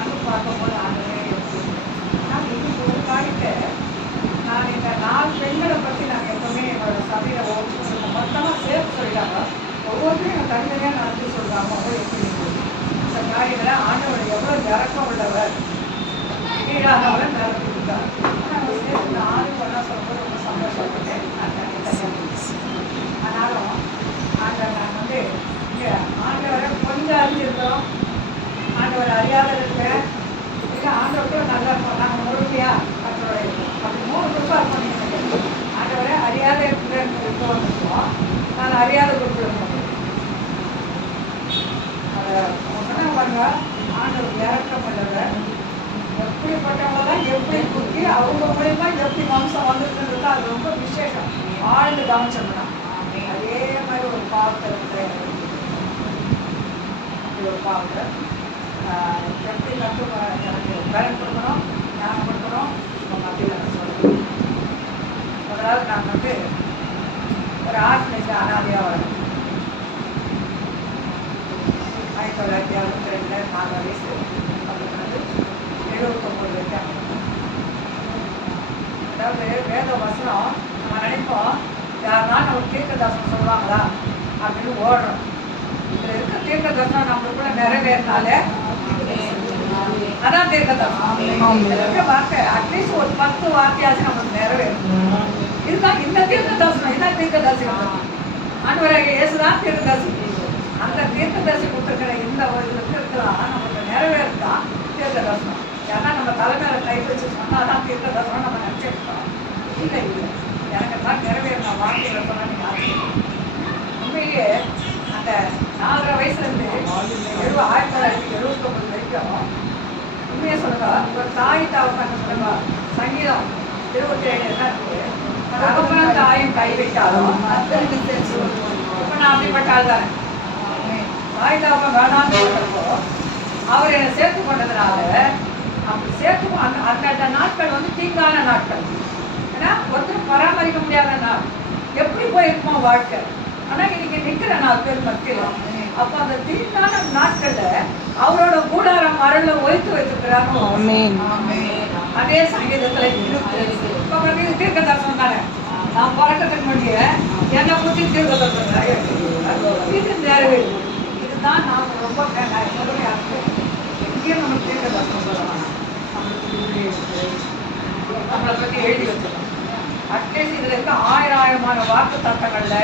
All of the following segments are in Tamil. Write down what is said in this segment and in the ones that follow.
கண்ணு பார்க்கும்போது ஆண்டவரே எப்படி. ஆனால் இன்னும் ஒரு காரியத்தை நான் இந்த 4 பெண்களை பற்றி நாங்கள் எப்பவுமே எங்களோட சபையில் மொத்தமாக சேர்த்து சொல்லிட்டாங்க. ஒவ்வொருத்தரையும் தனித்தனியாக நடத்தி சொல்கிறாங்க. எப்படி இந்த காரியங்களை ஆண்டவர் எவ்வளோ இறக்கம் உள்ளவர், கீழானவரை நடத்தி கொடுத்தார். ஆனால் சேர்த்து 6 பண்ணால் சொல்லும்போது ரொம்ப சந்தோஷப்பட்டேன். நான் தனித்தனியாக ஆனாலும் ஆண்டவர் நான் இங்கே ஆண்டவரை கொஞ்சம் அறிஞ்சிருக்கிறோம், ஆண்டவர் அறியாத இருக்கிறேன். இல்லை ஆண்டவருக்குள்ள நல்லா இருப்போம். நாங்கள் முழுமையாக மற்றவரை அப்படி 3 குரூப்பாக இருப்போம். ஆண்டவரை அறியாத இருக்கிறேன் வந்துருக்கோம். நான் அறியாத குரூப்பில் இருக்கோம். அதை சொன்னாங்க பாருங்க, ஆண்டவர் இறக்கம் பண்ணவர் எப்படிப்பட்டவங்களாம் எப்படி குறுக்கி அவங்க மூலியமா எப்படி வம்சம் வந்துருக்குன்றது அது ரொம்ப விசேஷம். ஆழ்ந்து கவனிச்சோம்னா அதே மாதிரி ஒரு பாவத்தை ஒரு பாவத்தை எப்படி எனக்கு பேரன் கொடுக்கணும், ஞானம் கொடுக்கணும், நம்ம மத்தியில் நான் சொல்லணும். அதாவது நான் ஒரு ஆர்ஃபனேஜ் அனாதையாக வரேன். 1962 4 வயசு அப்படின்னு 79 வரைக்கும். அதாவது வேத வசனம் நம்ம நினைப்போம் யாருனாலும் ஒரு தீர்க்க தரிசனம் சொல்லுவாங்களா அப்படின்னு ஓடுறோம். இதில் இருக்க தீர்க்க தரிசனம் நம்மளுக்குள்ள நிறைவேறினாலே அதான் தீர்க்க தரிசனம். வார்த்தை அட்லீஸ்ட் ஒரு 10 வார்த்தையாச்சும் நம்மளுக்கு நிறைவேறும். இதுதான் இந்த தீர்க்க தரிசனம். இதான் தீர்க்க தரிசனம். ஆண்டவராகிய இயேசுதான் தீர்க்க தரிசனம். அந்த தீர்க்க தரிசி கொடுத்துருக்கிற இந்த இருக்கலாம் நமக்கு நிறைவேறுதான் தீர்க்க தரிசனம். ஏன்னா நம்ம தலைமையில கை வச்சு சொன்னால் தான் தீர்க்க தரிசனம் நம்ம நினச்சிருக்கோம். இல்லை இல்லை, எனக்கு தான் நிறைவேறின வார்த்தைகளை சொன்னால் நீங்கள் உண்மையிலேயே அந்த 4.5 வயசுலேருந்து 1979 வரைக்கும் உண்மையை சொல்லுங்க. ஒரு தாய் தாவக்கான சொல்லுங்க. சங்கீதம் 27 என்ன இருக்குது, அதுக்கப்புறம் தாயும் கைவிட்டாலும் இப்போ நான் அப்படிப்பட்ட ஆள் தானே. தாய் தாவக்கம் வேணான்னு சொல்றப்போ அவர் என்னை சேர்த்து கொண்டதுனால அப்படி சேர்த்து அந்த நாட்கள் தீங்கான நாட்கள். ஏன்னா ஒருத்தர் பராமரிக்க முடியாத நாள். எப்படி போயிருப்போம் வாழ்க்கை. ஆனால் இன்னைக்கு நிற்கிற நாள் பேர் மத்தியில். அப்போ அந்த தீங்கான நாட்கள்ல அவரோட கூடாரம் மரல ஒய்த்து வைத்திருக்கிறாங்க. அதே சங்கீதத்துல இப்போ இது தீர்க்க தரிசனம் தானே. நான் பிறக்கிறதுக்கு முன்னாடியே என்னை பற்றி தீர்க்க தரிசனம் இது நிறைவேறும். இதுதான் நான் ரொம்ப எங்கேயும் நம்ம தீர்க்க தரிசனம் சொல்லலாம். நம்மளை பற்றி எழுதி வச்சிடலாம். அட்லீஸ்ட் இதில் இருக்க 1000 வாக்கு தட்டங்கள்ல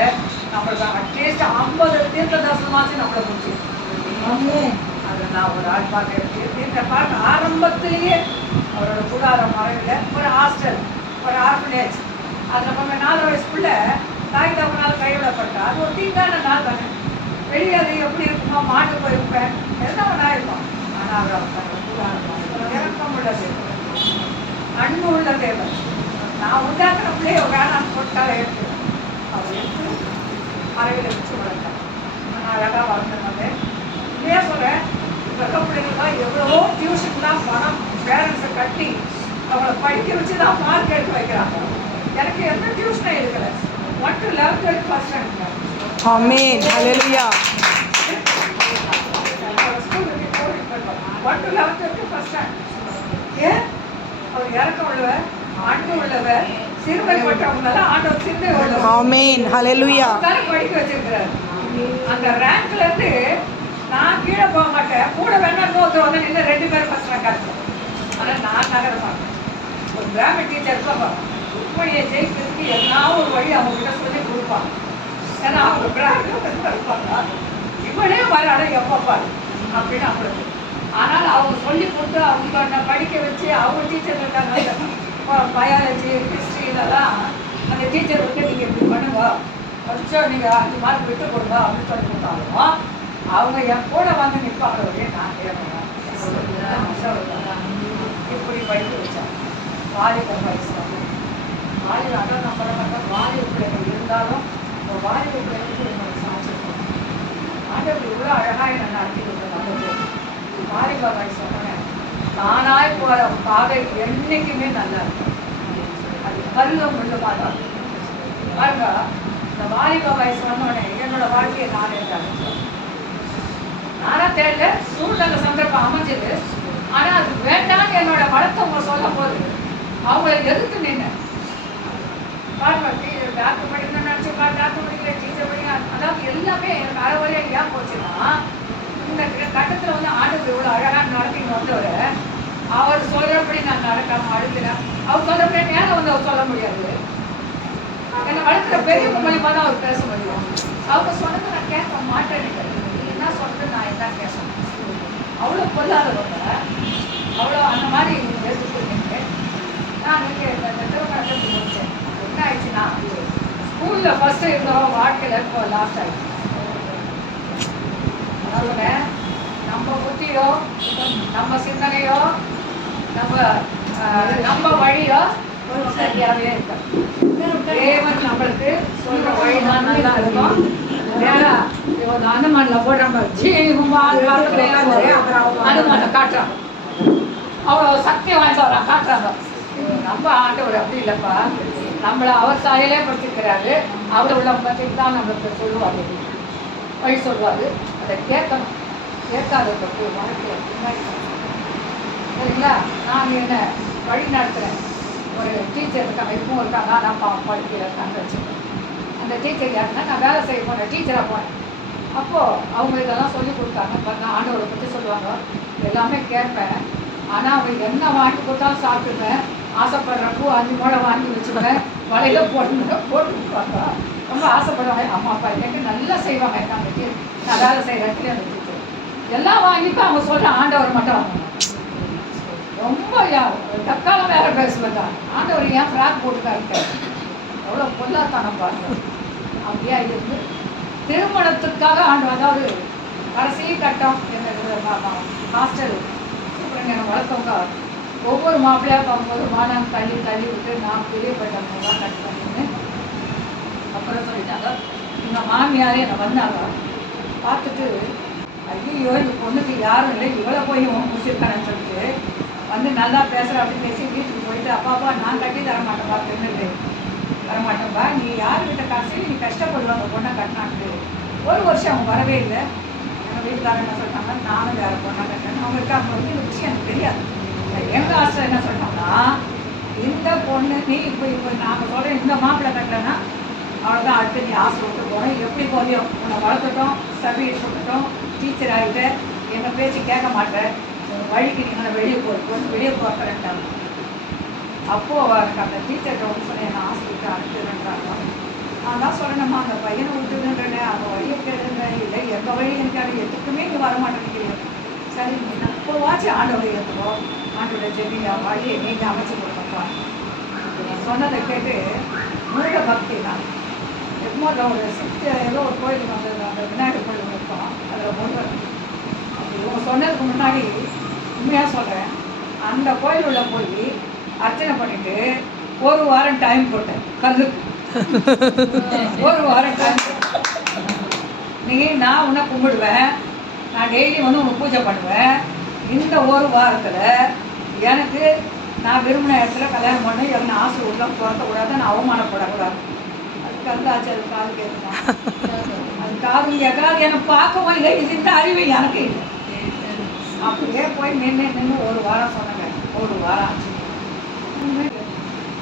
நம்மளுக்கு அட்லீஸ்ட் 50 தீர்க்க தரிசனமாச்சு நம்மளை முடிச்சு. அது நான் ஒரு ஆள் பார்க்க ஆரம்பத்திலேயே அவரோட கூடாரம் மறைவில் ஒரு ஹாஸ்டல், ஒரு ஆர்ஃபனேஜ், அதில் நம்ம 4 வயசுக்குள்ள தாய் தகவனால் கைவிடப்பட்டா அது ஒரு தீங்கான நாள் தானே. வெளியே அது எப்படி இருக்குமோ, மாட்டு போயிருப்பேன், எல்லாம் நான் இருப்போம். ஆனால் அவர் இறக்கம் உள்ள தேவை, அன்பு உள்ள தேவை. நான் உண்டாக்குற பிள்ளைய வேணாம் போட்டால் எடுத்து அவர் எடுத்து மறைவில் வச்சு வளர்த்தேன். நான் அழகாக வளர்ந்துருந்தேன். இல்லையா சொல்கிறேன். இப்போ இருக்க பிள்ளைங்களாம் எவ்வளவோ டியூஷன் தான் பணம் பேரண்ட்ஸை கட்டி அவங்கள படிக்க வச்சு தான் மார்க் எடுக்க வைக்கிறாங்க. எனக்கு எந்த டியூஷனும் இருக்கலை. 1 to 11th வரைக்கும் first rank. Amen, hallelujah. 1 to 11th வரைக்கும் ஃபர்ஸ்ட் ரேங்க். ஏன்? அவர் இறக்கம் உள்ளவர், அன்பு உள்ளவர், சிறுமைப்பட்டவங்களால ஆண்டவர் சிந்தை உள்ளவர். ஆமென், ஹல்லேலூயா. படிக்க வச்சிருக்கிறார். அந்த ரேங்க்ல இருந்து நான் கீழே போக மாட்டேன். கூட வேணா இன்னொருத்தர் நின்று 2 பேரும் ஃபர்ஸ்ட் ரேங்க் ஆகும். ஆனால் நான் நகர மாட்டேன். ஒரு கிராம டீச்சர் இருப்பாங்க, உண்மையை ஜெயிக்கிறதுக்கு எல்லா ஒரு வழி அவங்க கிட்ட சொல்லி கொடுப்பாங்க. ஏன்னா அவங்க கிராமத்தில் இருப்பாங்க. இவனே வராட எப்போ பாரு அப்படின்னு அவங்களுக்கு. ஆனால் அவங்க சொல்லி கொடுத்து அவங்க படிக்க வச்சு அவங்க டீச்சர் இருக்காங்க. பயாலஜி, ஹிஸ்ட்ரி இதெல்லாம் அந்த டீச்சர் நீங்கள் இப்படி பண்ணுங்க, கொஞ்சம் நீங்கள் 5 மார்க் விட்டு கொடுங்க அப்படின்னு சொல்லி கொடுத்தாலும் அவங்க என் கூட வந்து நிற்பாங்களே. நான் கேட்குறேன் இப்படி படிக்க வச்சேன். வாலிப வயசு வாலிப அதான் நான் சொல்ல மாட்டேன். வாலிப பிள்ளைகள் இருந்தாலும் ஒரு வாலிப பிள்ளைகளுக்கு என்னோட சாட்சியம் ஆண்டவர் இவ்வளோ அழகாக என்னை நடத்தி கொடுத்தது. வாலிப வயசு சொன்னேன். நானாய் போகிற பாதை என்றைக்குமே நல்லா இருக்கும். அது கருதம் முள்ளுமா தான் பாருங்க. இந்த வாலிப வயசு வந்தோடனே என்னோட வாழ்க்கையை நானே நானாக தேடல. சூழ்நிலை சந்தர்ப்பம் அமைஞ்சது. ஆனா அது வேண்டாம்னு என்னோட வளர்த்தவங்க சொல்லும் போது அவங்கள எதிர்த்து நின்று டாக்டர் படிக்கணும்னு நினச்சிப்பா, டாக்டர் படிக்கல, டீச்சர் படிக்க, அதாவது எல்லாமே எனக்கு அறவரையாக ஏன் போச்சுன்னா, இந்த கட்டத்தில் வந்து ஆண்டுக்கு இவ்வளோ அழகாக நடத்தின்னு வந்தவர் அவர் சொல்கிறபடி நான் நடக்காமல் அழுகிறேன். அவர் சொல்கிறபடி மேலே வந்து அவர் சொல்ல முடியாது. என்னை வளர்க்குற பெரியவங்க மூலியமாக தான் அவர் பேச முடியும். அவங்க சொன்னதை நான் கேட்க மாட்டேன். நீ என்ன சொல்கிறது நான் என்ன கேட்கணும். அவ்வளோ பொல்லாதவங்க, அவ்வளோ அந்த மாதிரி எடுத்துக்கிட்டு நான் இங்கே இந்த திருமணத்தை முடித்தேன். என்ன ஆயிடுச்சுன்னா, ஸ்கூலில் ஃபஸ்ட்டு இருந்தோம், வாழ்க்கையில் இப்போ லாஸ்ட் ஆகிடுச்சு. அதாவது நம்ம புத்தியோ, நம்ம சிந்தனையோ, நம்ம வழியோ சரியாகவே இருக்கும். தேவன் நம்மளுக்கு சொல்கிற வழி தான் நல்லா இருக்கும். நேரா அனுமானில் போடுற அனுமானை காட்டுறாங்க, அவ்வளோ சக்தி வாய்ந்தவரா காட்டுறாங்க. நம்ம ஆண்டவர் அப்படி இல்லைப்பா, நம்மளை அவர் சாயலே படுத்திருக்கிறாரு. அவர் உள்ள பற்றி தான் நம்மளுக்கு சொல்லுவார், வழி சொல்லுவார். அதை கேட்கணும். கேட்காத தப்பு வாழ்க்கையில் பின்னாடி சரிங்களா. நான் என்ன வழி நடத்துகிறேன். ஒரு டீச்சர் இருக்காங்க, இப்பவும் இருக்காங்க, நான் படிக்கிறேன் வச்சுருக்கேன். அந்த டீச்சர் யாருன்னா, நான் வேலை செய்ய போனேன், டீச்சராக போனேன். அப்போது அவங்க இதெல்லாம் சொல்லி கொடுத்தாங்க. பாருங்க, ஆண்டவரை பற்றி சொல்லுவாங்க, எல்லாமே கேட்பேன். ஆனால் அவங்க என்ன வாங்கி கொடுத்தாலும் சாப்பிட்டுருவேன். ஆசைப்படுற பூ 5 முழை வாங்கி வச்சுருவேன், வலையில் போட்டு கொடுப்பாங்க. ரொம்ப ஆசைப்படுவாங்க. அம்மா அப்பா கேட்டு நல்லா செய்வாங்க. அந்த நான் வேலை செய்கிற இடத்துல அந்த டீச்சர் எல்லாம் வாங்கிட்டு அவங்க சொல்கிற ஆண்டவர் மட்டும் வாங்க. ரொம்ப தக்காலம் வேற பேசுவதா, ஆண்டவர் ஏன் ஃப்ராக் போட்டுக்காருக்க, எவ்வளோ பொல்லாத்தானம் பாருங்க. அப்படியா இருந்து திருமணத்துக்காக ஆண்டவர், அதாவது கடைசி கட்டம் எங்கள் ஹாஸ்டல் சூப்பரங்க வளர்த்தவங்க ஒவ்வொரு மாப்பிள்ளையாக பார்க்கும்போது வானம் தள்ளி தள்ளி விட்டு நான் பெரிய பட்டவங்க தான் கட் பண்ணின்னு அப்புறம் சொல்லிட்டாங்க. எங்கள் மாமியாரே என்னை வந்தாங்க, பார்த்துட்டு ஐயோ இந்த பொண்ணுக்கு யாரும் இல்லை, இவ்வளோ போய் முடிச்சிருக்கானு சொல்லிட்டு வந்து நல்லா பேசுகிற அப்படின்னு பேசி வீட்டுக்கு போயிட்டு, அப்பாப்பா நான் கட்டி தரமாட்டேன்ப்பா, பெண்ணுக்கு தரமாட்டேன்ப்பா, நீ யாருக்கிட்ட கடைசியில் நீ கஷ்டப்படுவாங்க பொண்ணை கட்டினாட்டு. 1 வருஷம் அவங்க வரவே இல்லை. எங்கள் வீட்டுக்காரர் என்ன சொல்லிட்டாங்க, நானும் வேறு பொண்ணை கட்டினேன். அவங்களுக்கு அவங்க வந்து இந்த விஷயம் எனக்கு தெரியாது. எங்கள் ஆசிரியர் என்ன சொல்லிட்டாங்கன்னா, இந்த பொண்ணு நீ இப்போ நாங்கள் சொல்கிறேன், இந்த மாப்பிள்ளை கட்டலைன்னா அவ்வளோதான், அடுத்து நீ ஆசை விட்டு போகணும். எப்படி போதியும் உன்னை வளர்த்துட்டோம், சர்டிஃபிகேட் கொடுத்துட்டோம், டீச்சர் ஆகிட்டு எங்கள் பேச்சு கேட்க மாட்டேன், வழிக்கு நீங்கள் வெளியே வெளியே போகிறேன்ட்டாங்க. அப்போது எனக்கு அந்த டீச்சர்கிட்ட வந்து சொன்னேன், நான் ஆசை விட்டு அனுப்பிடுறேன்றாங்க. நான் தான் சொல்லணும்மா, அந்த பையனை விட்டுதுன்றேனே, அவங்க வழியை கேளுங்க, இல்லை எங்கள் வழி எனக்கு எதுக்குமே நீ வரமாட்டேங்கிறீங்க. சரி, நீங்கள் இப்போவாச்சும் ஆண்டோடைய ஏற்றுவோம், ஆண்டோட ஜெமியா வழியை நீங்கள் அமைச்சு கொடுப்பா. சொன்னதை கேட்டு மூட பக்தி தான் எக்மோரில் ஒரு ஏதோ ஒரு கோயில் வந்தது, அந்த விநாயகர் கோயில் வைப்போம், அதில் போட்டு இவங்க சொன்னதுக்கு முன்னாடி உண்மையாக சொல்கிறேன், அந்த கோயில் உள்ள போய் அர்ச்சனை பண்ணிட்டு 1 வாரம் டைம் போட்டேன். கல்லுக்கு 1 வாரம் டைம். நீ நான் உன்னை கும்பிடுவேன், நான் டெய்லி வந்து உனக்கு பூஜை பண்ணுவேன். இந்த 1 வாரத்தில் எனக்கு நான் விரும்பின இடத்துல கல்யாணம் பண்ணி எனக்கு ஆசை உள்ள பிறக்கக்கூடாது, நான் அவமானப்படக்கூடாது. அதுக்கு அந்த ஆச்சு, அது காது கேட்குமா, அது காது கேட்காது. எனக்கு பார்க்கவும் இல்லை, இது இந்த அறிவு எனக்கு இல்லை. அப்படியே போய் நின்று 1 வாரம் சொன்னாங்க. 1 வாரம் ஆச்சு.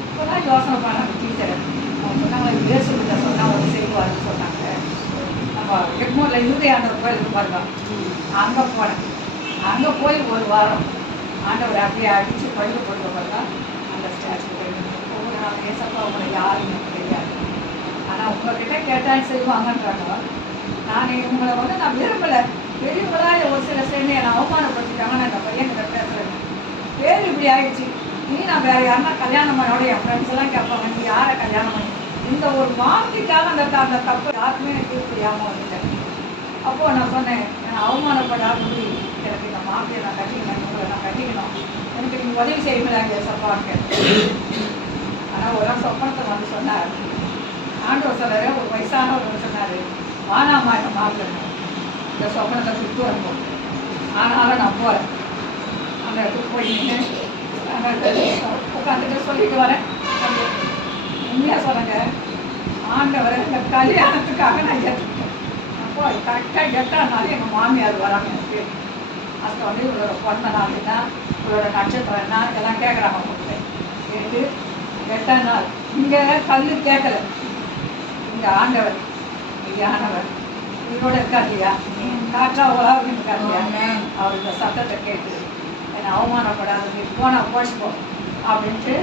இப்போ தான் யோசனை பண்ணாங்க டீச்சர். அவங்க சொன்னாங்க, இயேசுகிட்ட சொன்னால் ஒரு செய்வார்னு சொன்னாங்க. நம்ம எக்மோரில் இறுதி ஆண்டவர் கோயிலுக்கு பாருங்க, அங்கே போனேன். அங்கே போய் 1 வாரம் ஆண்டவர் அப்படியே அடித்து பள்ளி போட்டு பாருங்க. அந்த ஸ்டாச்சு ஒவ்வொரு நாள் ஏசப்பா உங்களை யாருன்னு தெரியாது, ஆனால் உங்கள்கிட்ட கேட்டாலும் செய்வாங்கன்றாங்க. நான் இவங்களை வந்து நான் விரும்பலை. பெரியவங்களாக ஒரு சில சேர்ந்து என்னை அவமானப்படுத்திட்டாங்க. நான் இந்த பையன்கிட்ட பேசுகிறேன், பேர் இப்படி ஆகிடுச்சு. நீ நான் வேறு யாருன்னா கல்யாணம் பண்ணோட என் ஃப்ரெண்ட்ஸ் எல்லாம் கேட்பாங்க, நீ யாரை கல்யாணம் பண்ணி, இந்த ஒரு வார்த்தைக்காக அந்த தப்பு யாருக்குமே எனக்கு தெரியாமல் வந்துட்டேன். அப்போது நான் சொன்னேன், நான் அவமானப்படாத முடியும், எனக்கு இந்த மாப்பியை நான் கட்டிக்கணும், உங்களை நான் கட்டிக்கணும், எனக்கு நீங்கள் உதவி செய்வீங்களா சப்பான்னு. ஆனால் ஒரு சொப்பனத்தை வந்து சொன்னார் ஆண்டவர் சொன்னார், ஒரு வயசானவர் சொன்னார், வானாமா என்ன மாப்பிள்ளை இந்த சொப்பனத்தை விட்டு வரும்போது. ஆனாலும் நான் போகிறேன், அந்த இடத்துக்கு போய் நின்று உட்காந்துட்டு சொல்லிட்டு வரேன். உண்மையாக சொல்லுங்க, ஆண்டவரை இந்த கல்யாணத்துக்காக நான் ஏற்றுக்கிட்டேன். அப்போ கரெக்டாக 8ஆம் நாள் எங்கள் மாமியார் வராங்க எனக்கு. அதுக்கு வந்து இவரோட பிறந்த நாள் என்ன, இவரோட நட்சத்திரம் என்ன எல்லாம் கேட்குறாங்க. அவங்களுக்கு கேட்டு 8ஆம் நாள் இங்கே கல் கேட்கல, இங்கே ஆண்டவர் ஆண்டவர் இதோட இருக்கா இல்லையா, காற்றா உலகம் இருக்கா இல்லையா, அவர் இந்த சத்தத்தை கேட்டு என்னை அவமானப்படாது போனா போச்சுப்போ அப்படின்ட்டு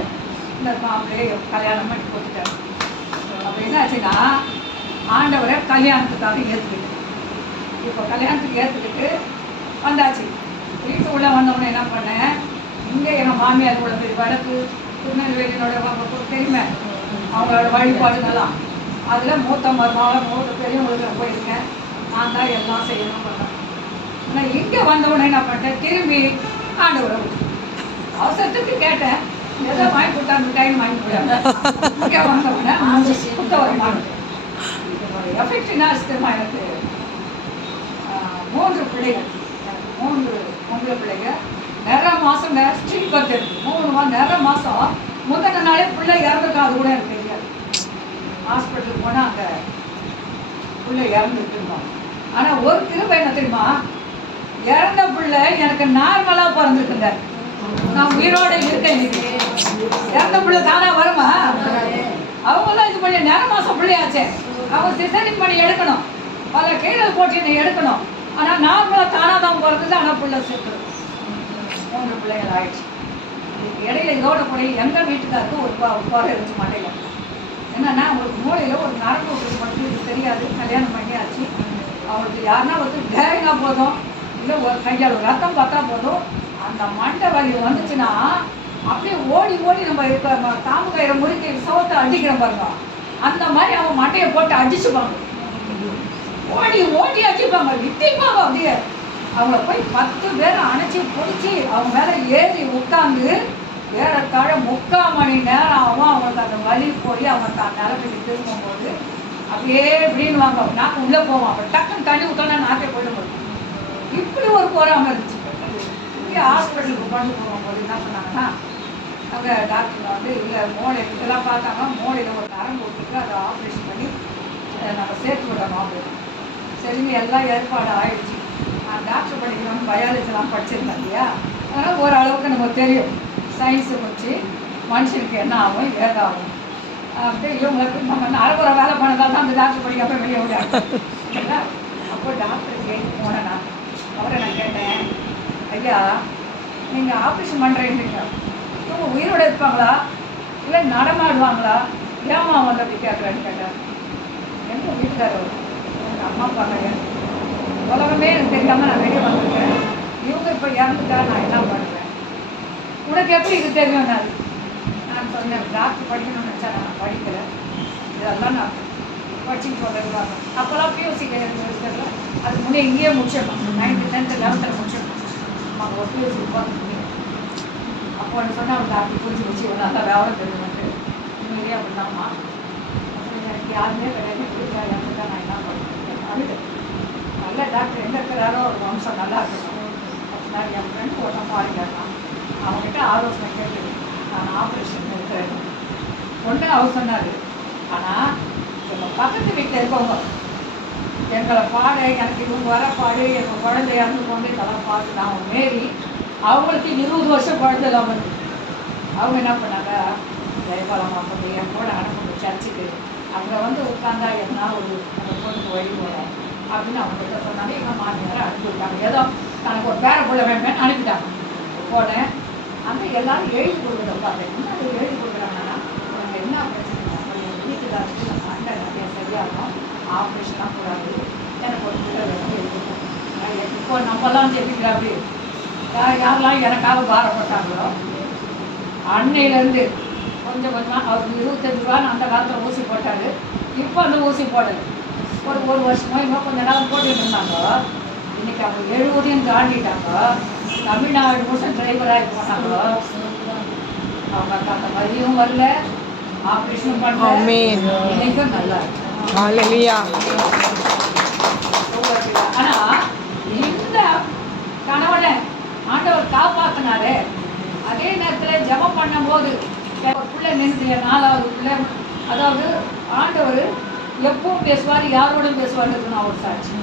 இந்த மாப்பிள்ளையே கல்யாணம் பண்ணி கொடுத்துட்டாரு. அப்போ என்னாச்சுன்னா ஆண்டவரை கல்யாணத்துக்காக ஏற்றுக்கிட்டு, இப்போ கல்யாணத்துக்கு ஏற்றுக்கிட்டு வந்தாச்சு. வீட்டு உள்ளே வந்தவொடனே என்ன பண்ணேன், இங்கே எங்கள் மாமியார் கூட போய் வடக்கு திருநெல்வேலியோட தெரியுமே அவங்களோட வழிபாடுங்கெல்லாம், அதில் மூத்த மருமகளும் மூத்த பெரியவங்களுக்கு போயிருக்கேன். நான் தான் எல்லாம் செய்யணும் பண்ணேன். ஆனால் இங்கே வந்தவுடனே என்ன பண்ணிட்டேன், திரும்பி ஆண்டவரை அவசரத்துக்கு கேட்டேன், ஏதோ வாங்கி கொடுத்தா அந்த டைம் வாங்கி கொடுத்தாங்க. இங்கே வந்தவுடனே கொடுத்த ஒரு மாட்டேன். என்னோட எஃபெக்ட் என்ன தெரியுமா, எனக்கு 3 பிள்ளைகள், எனக்கு 3 பொம்பளை பிள்ளைங்க. நிறைய மாதங்க ஸ்ட்ரீட் பர்த் இருக்கு, 3 நிறைய மாதம் முந்தின நாளே பிள்ளை இறந்துருக்கா, அது கூட எனக்கு தெரியாது. ஹாஸ்பிட்டலுக்கு போனால் அங்கே பிள்ளை இறந்துருக்குருப்பாங்க. ஆனால் ஒரு திரும்ப என்ன தெரியுமா, இறந்த பிள்ளை எனக்கு நார்மலாக பிறந்திருக்குங்க, நான் உயிரோடு இருக்கேன். இன்னைக்கு இறந்த பிள்ளை தானாக வருமா, அவங்களாம் இது பண்ணி நேர மாதம் பிள்ளையாச்சே, அவங்க சிசரிங் பண்ணி எடுக்கணும், பல கீழல் போட்டு என்னை எடுக்கணும். ஆனால் நார்மலாக தானாக தான் பிறந்தது, ஆனால் பிள்ளை சேர்த்து 3 பிள்ளைகள் ஆயிடுச்சு. இடையில இதோட கூட எங்கள் வீட்டுக்காருக்கு ஒரு குறை இருந்துச்சு மண்டையில். என்னன்னா அவங்களுக்கு மூளையில் ஒரு நரம்பு விட்டு மட்டும் இது தெரியாது, கல்யாணம் பண்ணியாச்சு. அவங்களுக்கு யாருன்னா வந்து டேரிங்காக போதும், இல்லை ஒரு கையால் ரத்தம் பார்த்தா போதும், அந்த மண்டை வலி வந்துச்சுன்னா அப்படியே ஓடி ஓடி நம்ம இப்போ தாம்பு கயிறை முறுக்கி சோத்தை அடிக்கிற பாருங்க, அந்த மாதிரி அவங்க மண்டையை போட்டு அடிச்சுப்பாங்க, ஓடி ஓடி அடிப்பாங்க, விட்டிப்பாங்க. அப்படியே அவங்கள போய் 10 பேர் அணைச்சி பிடிச்சி அவங்க மேலே ஏறி உட்காந்து ஏறத்தாழ 3/4 மணி நேரம் ஆகும். அவங்களுக்கு அந்த வலி போய் அவங்க தான் நிலமைக்கு திரும்பும்போது அப்படியே இப்படின்னு வாங்க, நாக்கு உள்ளே போவோம், அப்போ டக்குன்னு தண்ணி விட்டோன்னா நாக்கே போயிடும். இப்படி ஒரு போராமல் இருந்துச்சு. இங்கே ஹாஸ்பிட்டலுக்கு கொண்டு போகும்போது என்ன பண்ணாங்கன்னா, அங்கே டாக்டர் வந்து இல்லை மூளை இதெல்லாம் பார்த்தாங்க, மூளையில் ஒரு நரம்பு விட்டுருக்கு, அதை ஆப்ரேஷன் பண்ணி நம்ம சேர்த்து விடணும் அப்படின்னு. சரிங்க, எல்லாம் ஏற்பாடு ஆயிடுச்சு. நான் டாக்டர் படிக்கணும்னு பயாலஜிலாம் படிச்சிருந்தேன் இல்லையா, அதனால் ஓரளவுக்கு நமக்கு தெரியும் சயின்ஸை வச்சு மனுஷனுக்கு என்ன ஆகும் ஏதாகும் அப்படி. இவங்களுக்கு நம்ம அரைக்குறை வேலை பண்ணதால் தான் அந்த டாக்டர் படிக்காம வெளியே விடாது. அப்போ டாக்டர் கேட்டு போனேன் நான், அவரை நான் கேட்டேன், ஐயா நீங்கள் ஆப்ரேஷன் பண்ணுறீங்க, இவங்க உயிரோடு இருப்பாங்களா இல்லை நடமாடுவாங்களா, ஏமா வந்து அப்படி கேட்குறேன்னு கேட்டார். எங்கள் வீட்டுக்காரர் எங்கள் அம்மா அப்பா கிடையாது, உலகமே எனக்கு தெரியாமல் நான் வெளியே வந்திருக்கேன், இவங்க இப்போ இறந்துட்டா நான் என்ன பண்ணுறேன், உனக்கு எப்படி இது தெரியும்? நான் சொன்னேன், டாக்டர் படிக்கணும்னு நினச்சா நான் படிக்கலை, இதெல்லாம் நான் படிச்சுட்டு வந்துருக்காங்க. அப்போல்லாம் பியூசி கிடையாது, அது முன்னே இங்கேயே முடிச்சிடணும், 9th 10th 11th முடிச்சிடணும், அவங்க ஒரு பியூசி பார்த்து. அப்போ ஒன்று சொன்னால் அவங்க டாக்டர் புரிஞ்சு வச்சு ஒரு நல்லா விவரம் தெரியுமாட்டு உண்மையிலேயே அப்படின்னாம்மா, எனக்கு யாருமே கிடையாது, வீட்டில் இறந்துட்டா நான் என்ன பண்ணுறேன் அதுக்கு நல்ல டாக்டர் எங்கே இருக்கிறாரோ ஒரு வம்சம் நல்லா இருக்கணும் அப்படின்னா என் ஃப்ரெண்டு ஒன்றும் பாருங்கலாம் அவங்ககிட்ட ஆலோசனை கேட்டு நான் ஆப்ரேஷன் இருக்கிறேன் ஒன்று அவர் சொன்னார். ஆனால் எங்கள் பக்கத்து வீட்டில் இருக்கவங்க எங்களை பாடு, எனக்கு இவங்க வர பாடு, எங்கள் குழந்தை இறந்து கொண்டு இதெல்லாம் பார்த்து நான் மீறி அவங்களுக்கு 20 வருஷம் குழந்தை இல்லாமல் இருக்குது. அவங்க என்ன பண்ணாங்க, ஜெயபாலம் அப்படி என் கூட அனுப்பணும் சர்ச்சுக்கு, அங்கே வந்து உட்காந்தா என்ன ஒரு அந்த பொண்ணுக்கு வழி போகிறேன் அப்படின்னு அவங்ககிட்ட சொன்னாங்க. எங்கள் மாமியாரை அனுப்பி விட்டாங்க, ஏதோ தனக்கு ஒரு பேர பிள்ளை வேணுமேனு அனுப்பிட்டாங்க. போனேன், அந்த எல்லாரும் எழுதி கொடுக்குறத பார்த்தேன். என்ன அது எழுதி கொடுக்குறாங்கன்னா, உனக்கு என்ன பிரச்சனை, வீட்டுக்காரருக்கு நம்ம அண்டை நிறைய சரியாகும், ஆப்ரேஷன்லாம் கூடாது, எனக்கு ஒரு பிள்ளை வேணும் எழுதி கொடுத்தேன். இப்போ நம்மலாம் தெரிவிக்கிற அப்படி யாரெல்லாம் எனக்காக பாரப்பட்டாங்களோ அன்னையிலேருந்து கொஞ்சம் கொஞ்சமாக அவருக்கு 25 ரூபான்னு அந்த காலத்தில் ஊசி போட்டார். இப்போ அந்த ஊசி போடலை, ஒரு வருஷமோ இன்னும் கொஞ்ச நாள் போட்டுட்டு இருந்தாங்க. இன்றைக்கி அவங்க 70 தாண்டிட்டாங்க, தமிழ்நாடு முழுசும் டிரைவராகி போனாங்க. அவங்க அந்த மாதிரியும் வரல, ஆப்ரேஷனும் பண்ணல, இன்னைக்கும் நல்லா இருக்கு. ஆனால் இந்த கணவனை ஆண்டவர் காப்பாற்றினாரு. அதே நேரத்தில் ஜெபம் பண்ணும்போது ஒரு பிள்ளை நின்று 4வது பிள்ளை, அதாவது ஆண்டவர் எப்பவும் பேசுவார், யாரோடும் பேசுவார், நான் ஒரு சாட்சி.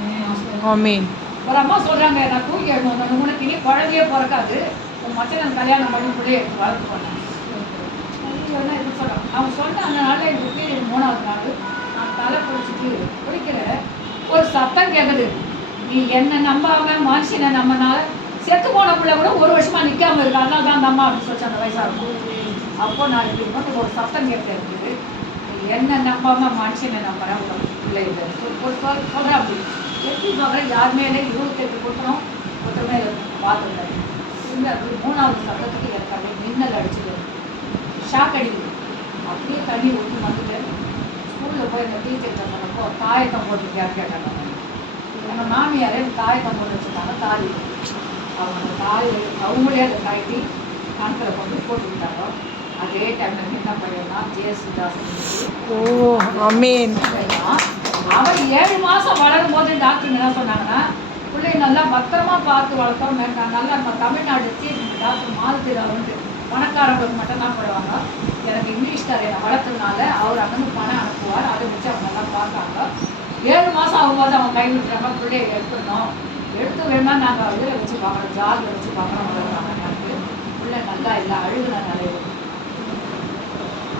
ஒரு அம்மா சொல்கிறாங்க, நான் தூக்கி எழுந்தோம், உனக்கு இனி குழந்தையே பிறக்காது, உன் மச்சனை கல்யாணம் பண்ணி பிள்ளைய எடுத்து வளர்த்து போனேன். என்ன இது சொல்கிறாங்க. அவங்க சொன்ன அந்த நாளில் எனக்கு பீரியட் 3வது நாள். நான் தலை குளிக்கிற ஒரு சத்தம் கேட்குது. நீ என்னை நம்பாம மனுஷனை நம்மனால செத்து போன பிள்ளை கூட 1 வருஷமா நிற்காம இருக்கு, அதனால தான் அந்த அம்மா அப்படின்னு சொல்லி அந்த வயசாக. அப்போ நான் இப்படி மட்டும் ஒரு சத்தம் கேட்க இருக்குது. என்ன நம்பாம மனுஷனை நம்புறேன் பிள்ளை இல்லை ஒரு சொல்கிறேன். அப்படி எப்படி சொல்கிறேன், யாருமே 28 குற்றம் குற்றமே பார்த்துருக்காரு. இந்த 3வது சத்தத்துக்கு எனக்கு அப்படியே மின்னல் அடிச்சுது, ஷாக் அடிக்குது. அப்படியே தண்ணி ஊற்றி வந்துட்டு ஸ்கூலில் போய் இந்த டீச்சர்கிட்ட சொன்னப்போ தாயத்தம் போட்டுருக்கியான்னு கேட்டாங்க. எங்கள் மாமியார் தாயத்தம் போட்டு வச்சுருந்தாங்க, தாலி. அவங்க அந்த தாலி அவங்களே அதை கட்டி கணக்கில் கொண்டு போட்டுக்கிட்டாங்க. அதே டைமில் என்ன பையன்னா ஜேசுதாசன். அவர் 7 மாதம் வளரும் போது டாக்டர் என்ன சொன்னாங்கன்னா, பிள்ளைய நல்லா பத்திரமா பார்த்து வளர்த்தோம். நல்லா நம்ம தமிழ்நாடு டாக்டர் மாலத்திராவுண்டு பணக்காரங்களுக்கு மட்டும்தான் போடுவாங்க. எனக்கு இங்கிலீஷ்கார என்னை வளர்த்ததுனால அவர் அங்கேருந்து பணம் அனுப்புவார், அதை வச்சு அவங்க நல்லா பார்த்தாங்க. 7 மாதம் ஆகும்போது அவங்க கை விட்டுறாங்க. பிள்ளைய எடுத்துடணும், எடுத்து வேணும்னா நாங்கள் இதில் வச்சு பார்க்குறோம், ஜாலில் வச்சு பார்க்குறோம் வளர்க்குறாங்க. எனக்கு பிள்ளை நல்லா இல்லை, அழுகுன நிலையில்.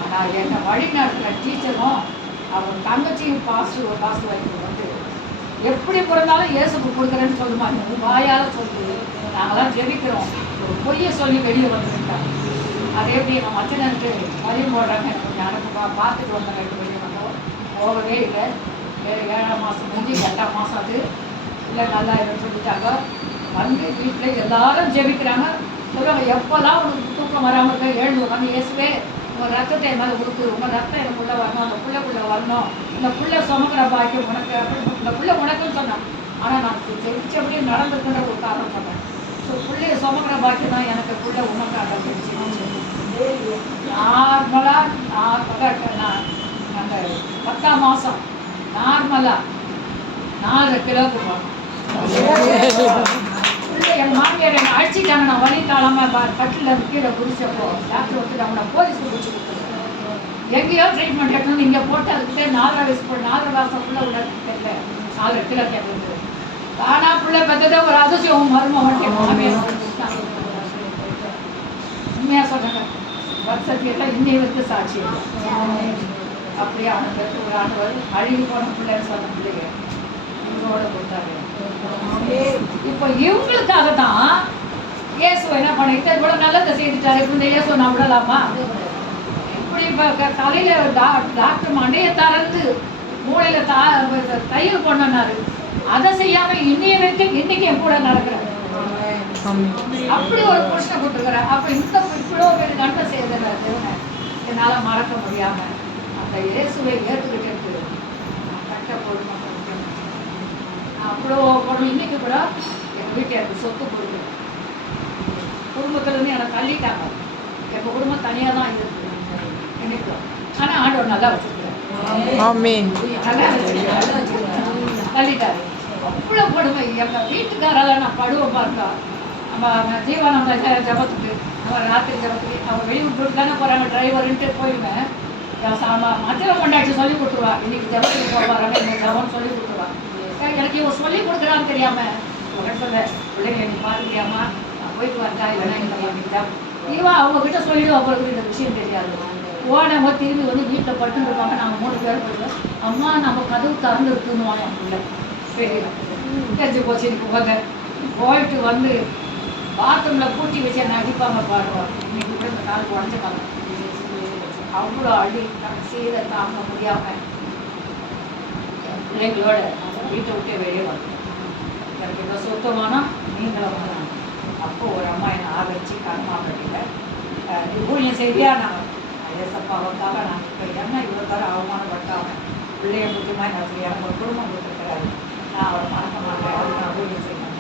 ஆனால் என்னை வழி நடத்துகிற டீச்சரும் அவங்க தங்கச்சியும் பாஸ்ட் வைக்கிறது வந்து எப்படி பிறந்தாலும் இயேசுக்கு கொடுக்குறேன்னு சொல்லுமா, நீ வாயால் சொல்லி நாங்களாம் ஜெபிக்கிறோம், ஒரு பொய்யை சொல்லி வெளியே வந்துருக்காங்க. அது எப்படி எங்கள் மச்சனுக்கு மதியம் போடுறாங்க. எனக்கு கொஞ்சம் அனுப்புப்பா பார்த்துட்டு வந்தாங்க. வெளியே வந்தோம், போகவே இல்லை. 7ஆம் மாதம் முடிஞ்சு 8ஆம் மாதம் அது இல்லை, நல்லா இல்லைன்னு சொல்லிட்டாங்க. வந்து வீட்டில் எல்லாரும் ஜெபிக்கிறாங்க. சொல்லுவாங்க, எப்போல்லாம் உனக்கு தூக்கம் வராமல் இருக்க எழுந்து உட்காந்து இயேசுவே உங்கள் ரத்தத்தை என் மேலே கொடுக்கு, உங்கள் ரத்தம் எனக்குள்ளே வரணும், அந்த பிள்ளைக்குள்ளே வரணும், இந்த பிள்ளை சுமக்கிற பாக்கியம் உனக்கு அப்படின்னு இந்த பிள்ளை உனக்குன்னு சொன்னான். ஆனால் நான் ஜெயிச்சபடியே நடந்துக்குன்ற ஒரு காரணம் சொன்னேன். ஸோ பிள்ளைய சுமக்கிற பாக்கியம் தான் எனக்கு பிள்ளை உனக்கு அடைஞ்சிருச்சு. நார்மலாக நான் அந்த 10ஆம் மாதம் நார்மலாக 4 கிலோவுக்கு போனோம். என் மாமியார் என்னை அடிச்சிட்டாங்க. நான் வலி தாளாமல் கட்டில் கீழே குடிச்சப்போ டாக்டர் வந்து அவனை போலீஸ் குடிச்சு கொடுத்துருக்கேன். எங்கேயோ ட்ரீட்மெண்ட் எடுக்கணும், இங்கே போட்டு அதுக்கிட்டே 4 மாதம் பிள்ளை உள்ள தெரியல 4 கிலோ கேட்குறது. ஆனால் பிள்ளை பெற்றதே ஒரு அதிசயம். மருமகன் என் மாமியார் உண்மையாக சொன்னாங்க. வருஷத்துலாம் இன்னை வரைக்கும் சாட்சி. அப்படியே அவனுக்கு ஒரு ஆண்டவர் அழுகி போன பிள்ளைன்னு சொன்ன பிள்ளைங்க இவங்களோட கொடுத்தாரு. இப்போ இவங்களுக்காக தான் இயேசு என்ன பண்ணிட்டு இவ்வளோ நல்லதை செய்துட்டாரு. இப்போ இந்த இயேசு நான் விடலாமா? இப்படி இப்போ தலையில் டாக்டர் மண்டையை திறந்து மூளையில் தையல் பண்ணனாரு. அதை செய்யாமல் இன்னைய வரைக்கும் இன்னைக்கு என் கூட நடக்கிறாரு. அப்படி ஒரு புருஷனை கொடுத்துருக்குறேன். அப்போ இந்த இவ்வளோ பேர் நன்மை செய்தன தேவனை என்னால் மறக்க முடியாமல் அந்த இயேசுவை ஏற்றுக்கிட்டு கட்ட பொறுமை அவ்வளோ பொருள். இன்னைக்கு கூட எங்கள் வீட்டுக்கு சொத்து பொருள் குடும்பத்துலேருந்து எனக்கு தள்ளிட்டாங்க. எங்கள் குடும்பம் தனியாக தான் இருக்குது இன்னைக்கு. ஆனால் ஆண்டவர் நல்லா வச்சுருக்கிறேன், தள்ளிட்டாரு. அவ்வளோ கொடுமை. எங்கள் வீட்டுக்காரால நான் படுவேன் பார்த்தா. நம்ம ஜீவானந்த ஜபத்துக்கு நம்ம ராத்திரி ஜபத்துக்கு அவங்க வெளியூர் போட்டு தானே போகிறாங்க, டிரைவருன்ட்டு போயிடுவேன். மத்தியில் கொண்டாட்சி சொல்லி கொடுத்துருவா, இன்னைக்கு ஜபத்துக்கு போவாங்க, இன்னைக்கு ஜபம்னு சொல்லி கொடுத்துருவா. எனக்கு இவன் சொல்லி கொடுக்குறான்னு தெரியாமல் உடனே சொல்ல பிள்ளைங்க நீ பார்த்துக்கிறியாமா, நான் போயிட்டு வந்தா இல்லைன்னா இல்லை இவன் அவங்கக்கிட்ட சொல்லிவிடும். அவங்களுக்கு இந்த விஷயம் தெரியாது. ஓடவங்க திரும்பி வந்து வீட்டில் பட்டு இருப்பாங்க. நாங்கள் 3 பேர் போயிடுவோம். அம்மா நம்ம கதவு திறந்து இருக்குன்னுவாங்க. என் பிள்ளை பெரிய தெரிஞ்சு போச்சு. இன்னைக்கு போயிட்டு வந்து பாத்ரூமில் பூட்டி வச்சு என்ன அடிப்பாங்க பாடுவாங்க. இன்னைக்கு கூட இந்த நாளுக்கு உடஞ்சிட்டாங்க. அவ்வளோ அடி நம்ம செய்த தாங்க முடியாமல் பிள்ளைங்களோட வீட்டை விட்டே வெளியே வந்தோம். எனக்கு இந்த சுத்தமானா நீங்களும் வந்தாங்க. அப்போது ஒரு அம்மா என்னை ஆதரிச்சு கர்மா கட்டியில் ஊழியம் செய்தியா நாங்கள் ஏசப்பாவுக்காக நான் இப்போ என்ன இவ்வளோ தர அவமானப்பட்டாங்க. பிள்ளைய முக்கியமாக நான் எனக்கு ஒரு குடும்பம் கொடுத்துருக்கிறாரு, நான் அவரை மறக்க மாட்டேன், அவருக்கு நான் ஊழியம் செய்யணும்.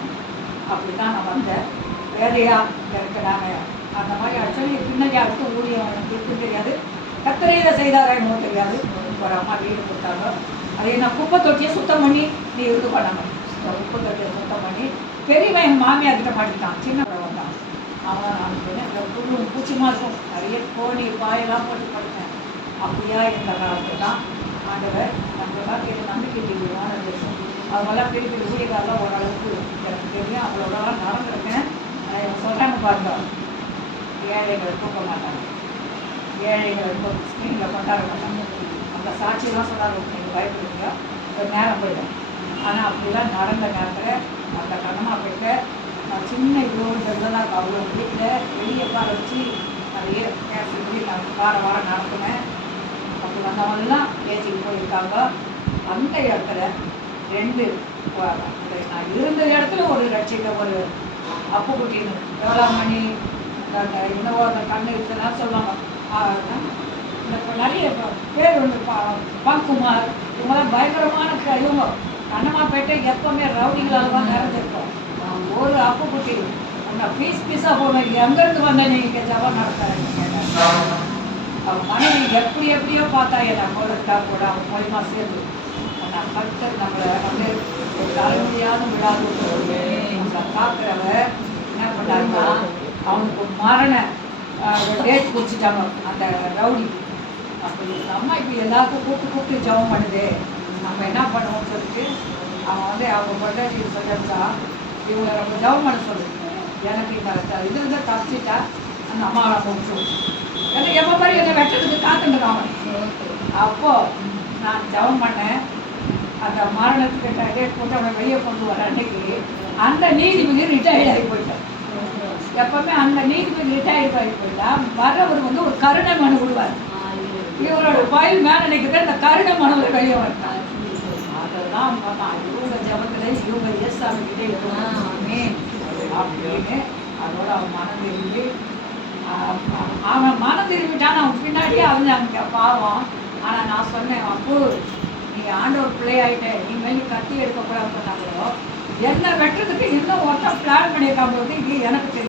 அப்படி தான் நான் வந்தேன். வேலையாக இருக்கிறாங்க அந்த மாதிரி ஆக்சுவலி பின்னாடி அடுத்து ஊழியம் எனக்கு இருக்குன்னு தெரியாது. கத்தரை இதை செய்தாரா என்னமோ தெரியாது. ஒரு அம்மா வீடு கொடுத்தாங்க. அதை நான் குப்பை தொட்டியை சுத்தம் பண்ணி நீ இது பண்ணாங்க. குப்பை தொட்டியை சுத்தம் பண்ணி பெரியவன் எங்கள் மாமியார்கிட்ட மாட்டிட்டான். சின்ன வந்தான். அவன் நான் புழு பூச்சிமா இருக்கும், நிறைய கோணி பாயெல்லாம் போட்டு படுத்தேன். அப்படியா இந்த காலத்தில் தான் ஆண்டவர் நம்ம வாழ்க்கையில் நம்பிக்கை தீவிரமான அவங்கெல்லாம் பெரிய பெரிய ஊழியக்காரெல்லாம் ஓரளவுக்கு எனக்கு தெரியும், அவ்வளோலாம் நடந்திருக்கேன். ஆனால் இவங்க சொல்கிறாங்க பாருங்க, ஏழைகளை தூக்க மாட்டாங்க, ஏழைகளை ஸ்க்ரீனில் கொண்டாட மாட்டாங்க. அந்த சாட்சியெல்லாம் சொன்னாங்க, நீங்கள் பயப்படுவீங்க, ஒரு நேரம் போயிடும். ஆனால் அப்படிலாம் நடந்த நேரத்தில் அந்த கண்ணமாக போயிட்டு நான் சின்ன இவ்வளோன்றதுலாம் அவ்வளோ வீட்டில் வெளியே உட்கார வச்சு நிறைய சொல்லி நான் வாரம் நடத்தினேன். அப்படி வந்தவங்கெல்லாம் பேசிட்டு போயிருக்காங்க. அந்த இடத்துல 2 நான் இருந்த இடத்துல ஒரு ரட்சிக்க ஒரு அப்பு குட்டின்னு வேளாங்கண்ணி இன்னவோ அந்த கண்ணு இதெல்லாம் சொல்லுவாங்க. இந்த நிறைய பேர் வந்து பாக்குமார் இவங்கெல்லாம் பயங்கரமான இவங்க கண்ணமாப்பேட்டை எப்பவுமே ரவுடிகளால் தான் நிறைஞ்சிருக்கோம். ஒரு அப்பு குட்டி அந்த பீஸாக போவேன், எங்கேருந்து வந்த நீங்கள் ஜபம் நடத்தாருன்னு கேட்டாங்க. அவன் மனைவி எப்படியோ பார்த்தா என்னை போலட்டா கூட அவன் மூலியமாக சேர்ந்து நான் கர்த்தர் நம்மளை வந்து ஒரு தலைமுறையான விழாது நம்மளை காக்கிறவ என்ன பண்ணாருன்னா அவனுக்கு மரண டேட் குடிச்சிட்டாங்க அந்த ரவுடி. அப்படி அம்மா இப்போ எல்லாருக்கும் கூப்பிட்டு ஜபம் பண்ணுது, நம்ம என்ன பண்ணுவோம்னு சொல்லிட்டு அவன் வந்து அவங்க பொண்டாட்டி சொல்லிட்டா இவங்களை நம்ம ஜபம் பண்ண சொல்லு. எனக்கு இந்த இதுலேருந்து தப்பிச்சிட்டா அந்த அம்மாவை முடிச்சு ஏன்னா எப்போ மாதிரி என்னை வெட்டத்துக்கு காத்துட்டுருக்கான். அப்போது நான் ஜபம் பண்ணேன். அந்த மரணத்துக்கு டேட் போட்டு அவனை வெளியே கொண்டு வர அன்னைக்கு அந்த நீதிபதி ரிட்டையர்ட் ஆகி போயிட்டான். எப்பவுமே அந்த நீதிபதி ரிட்டையர்ட் ஆகி போயிட்டா வரவர் வந்து ஒரு கருணை மனு விடுவார். இவரோட ஃபைல் மேலே நினைக்கிறது அந்த கருணை மனுவில் வெளியே வந்தார். அதெல்லாம் இவங்க ஜபத்தில் இவங்க ஏசாமிக்கிட்டே இருக்கணுமே அப்படின்னு அதோட அவன் மனம் திரும்பி அவன் மனம் திரும்பிட்டான். அவன் பின்னாடியே அவங்க பாவம். ஆனால் நான் சொன்னேன், அப்போ நீ ஆண்டவர் பிள்ளையாயிட்ட, நீ மேலே கத்தி எடுக்கக்கூடாதுன்னு சொன்னாங்களோ என்ன வெட்டுறதுக்கு இன்னும் ஒருத்தன் பிளான் பண்ணியிருக்காங்க எனக்கு